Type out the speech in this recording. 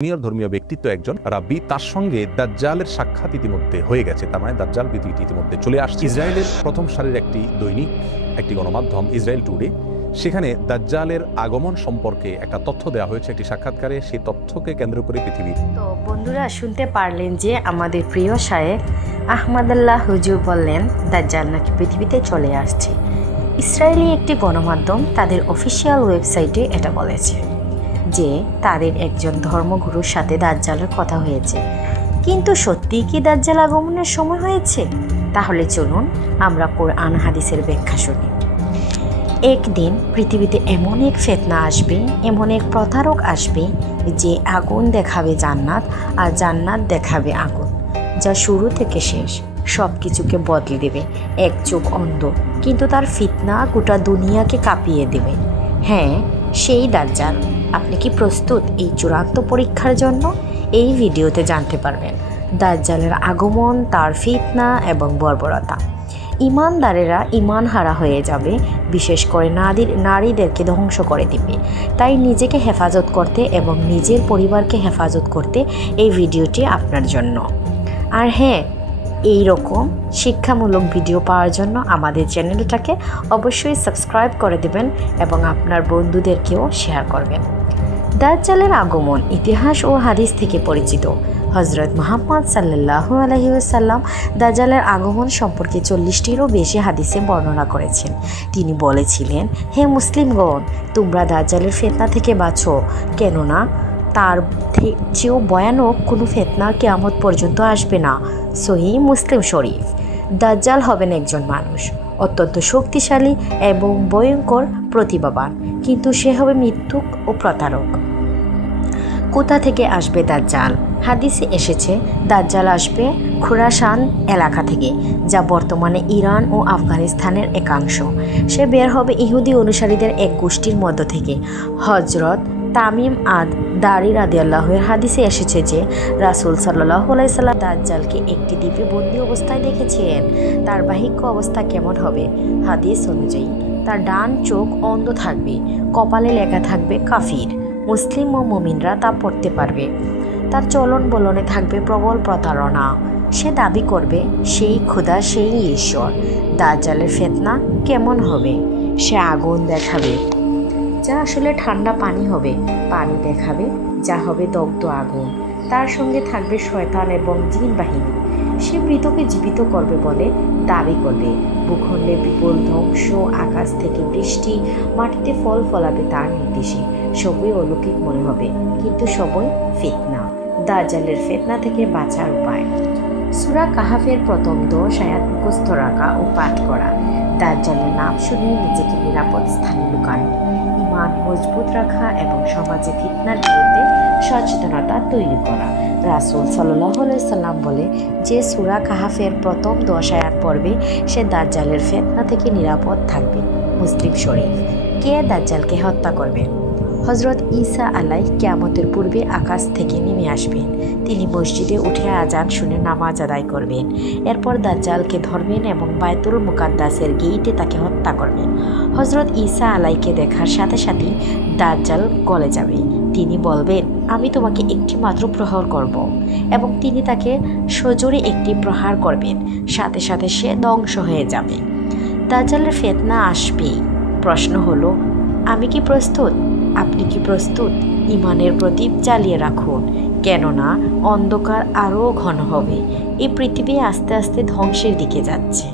Senior ধর্মীয় ব্যক্তিত্ব একজন রাব্বি, তার সঙ্গে দাজ্জালের সাক্ষাৎ ইতিমধ্যে হয়ে গেছে। তার মানে দাজ্জাল পৃথিবীতে ইতিমধ্যে চলে আসছে। ইসরায়েলের প্রথম সারির একটি দৈনিক, একটি গণমাধ্যম ইসরায়েল টুডে, সেখানে দাজ্জালের আগমন সম্পর্কে একটা তথ্য দেওয়া হয়েছে একটি সাক্ষাৎকারে। সেই তথ্যকে কেন্দ্র করে পৃথিবী। তো বন্ধুরা, শুনতে পারলেন যে আমাদের প্রিয় শায়েখ আহমদুল্লাহ হুজুর বললেন দাজ্জাল নাকি পৃথিবীতে চলে আসছে। ইসরায়েলি একটি গণমাধ্যম তাদের অফিসিয়াল ওয়েবসাইটে এটা বলেছে যে তাদের একজন ধর্মগুরুর সাথে দাজ্জালের কথা হয়েছে। কিন্তু সত্যিই কি দাজ্জাল আগমনের সময় হয়েছে? তাহলে চলুন আমরা কোরআন হাদিসের ব্যাখ্যা শুনি। একদিন পৃথিবীতে এমন এক ফিতনা আসবে, এমন এক প্রতারক আসবে যে আগুন দেখাবে জান্নাত আর জান্নাত দেখাবে আগুন, যা শুরু থেকে শেষ সব কিছুকে বদলে দেবে। এক চোখ অন্ধ, কিন্তু তার ফিতনা গোটা দুনিয়াকে কাঁপিয়ে দেবে। হ্যাঁ, সেই দাজ্জাল। আপনি কি প্রস্তুত এই চূড়ান্ত পরীক্ষার জন্য? এই ভিডিওতে জানতে পারবেন দাজ্জালের আগমন, তার ফিতনা এবং বর্বরতা। ইমানদারেরা ইমান হারা হয়ে যাবে, বিশেষ করে নারীদেরকে ধ্বংস করে দিবে। তাই নিজেকে হেফাজত করতে এবং নিজের পরিবারকে হেফাজত করতে এই ভিডিওটি আপনার জন্য। আর হ্যাঁ, এই রকম শিক্ষামূলক ভিডিও পাওয়ার জন্য আমাদের চ্যানেলটাকে অবশ্যই সাবস্ক্রাইব করে দেবেন এবং আপনার বন্ধুদেরকেও শেয়ার করবেন। দাজ্জালের আগমন ইতিহাস ও হাদিস থেকে পরিচিত। হজরত মুহাম্মদ সাল্লাল্লাহু আলাইহি ওয়াসাল্লাম দাজ্জালের আগমন সম্পর্কে 40টিরও বেশি হাদিসে বর্ণনা করেছেন। তিনি বলেছিলেন, হে মুসলিমগণ, তোমরা দাজ্জালের ফিতনা থেকে বাঁচো, কেননা তার চেয়েও ভয়ানক কোনো ফিতনা কিয়ামত পর্যন্ত আসবে না। সহিহ মুসলিম শরীফ। দাজ্জাল হবেন একজন মানুষ, অত্যন্ত শক্তিশালী এবং ভয়ঙ্কর প্রতিভাবান, কিন্তু সে হবে মিথ্যুক ও প্রতারক। কোথা থেকে আসবে দাজ্জাল? হাদিসে এসেছে দাজ্জাল আসবে খুরাসান এলাকা থেকে, যা বর্তমানে ইরান ও আফগানিস্তানের একাংশ। সে বের হবে ইহুদি অনুসারীদের এক গোষ্ঠীর মধ্য থেকে। হজরত তামিম আদ দারি রাদিয়াল্লাহুর হাদিসে এসেছে যে রাসূল সাল্লাল্লাহু আলাইহি সাল্লাম দাজ্জালকে একটি দ্বীপে বন্দী অবস্থায় দেখেছেন। তার বাহ্যিক অবস্থা কেমন হবে? হাদিস অনুযায়ী তার ডান চোখ অন্ধ থাকবে, কপালে লেখা থাকবে কাফির। মুসলিম ও মুমিনরা তা পড়তে পারবে। তার চলন বলনে থাকবে প্রবল প্রতারণা। সে দাবি করবে সেই খোদা, সেই ঈশ্বর। দাজ্জালের ফিতনা কেমন হবে? সে আগুন দেখাবে, যা আসলে ঠান্ডা পানি হবে। পানি দেখাবে, যা হবে দগ্ধ আগুন। তার সঙ্গে থাকবে শয়তান এবং জিন বাহিনী। সে মৃতকে জীবিত করবে বলে দাবি করবে। ভূখণ্ডে বিপুল ধ্বংস, আকাশ থেকে বৃষ্টি, মাটিতে ফল ফলাবে তার নির্দেশে। সবই অলৌকিক মনে হবে, কিন্তু সবই ফিতনা। দাজ্জালের ফিতনা থেকে বাঁচার উপায়। সূরা কাহাফের প্রথম 10 আয়াত মুখস্থ রাখা ও পাঠ করা। দাজ্জালের নাম শুনে নিজেকে নিরাপদ স্থানে লুকান। ইমান মজবুত রাখা এবং সমাজে ফিতনার বিরুদ্ধে সচেতনতা তৈরি করা। রাসূল সাল্লাল্লাহু আলাইহি সাল্লাম বলে যে সূরা কাহাফের প্রথম 10 আয়াত পড়বে সে দাজ্জালের ফিতনা থেকে নিরাপদ থাকবে। মুসলিম শরীফ। কে দাজ্জালকে হত্যা করবে? হজরত ঈসা আলাইহিস কিয়ামতের পূর্বে আকাশ থেকে নেমে আসবেন। তিনি মসজিদে উঠে আজান শুনে নামাজ আদায় করবেন। এরপর দাজ্জালকে ধরবেন এবং বায়তুল মুকাদ্দাসের গেইটে তাকে হত্যা করবেন। হজরত ঈসা আলাইহিকে দেখার সাথে সাথেই দাজ্জাল গলে যাবে। তিনি বলবেন, আমি তোমাকে একটি মাত্র প্রহার করব, এবং তিনি তাকে সজোরে একটি প্রহার করবেন। সাথে সাথে সে ধ্বংস হয়ে যাবে। দাজ্জালের ফিতনা আসবেই। প্রশ্ন হলো, আমি কি প্রস্তুত? আপনি কি প্রস্তুত? ইমানের প্রদীপ জ্বালিয়ে রাখুন, কেননা অন্ধকার আরও ঘন হবে। এই পৃথিবী আস্তে আস্তে ধ্বংসের দিকে যাচ্ছে।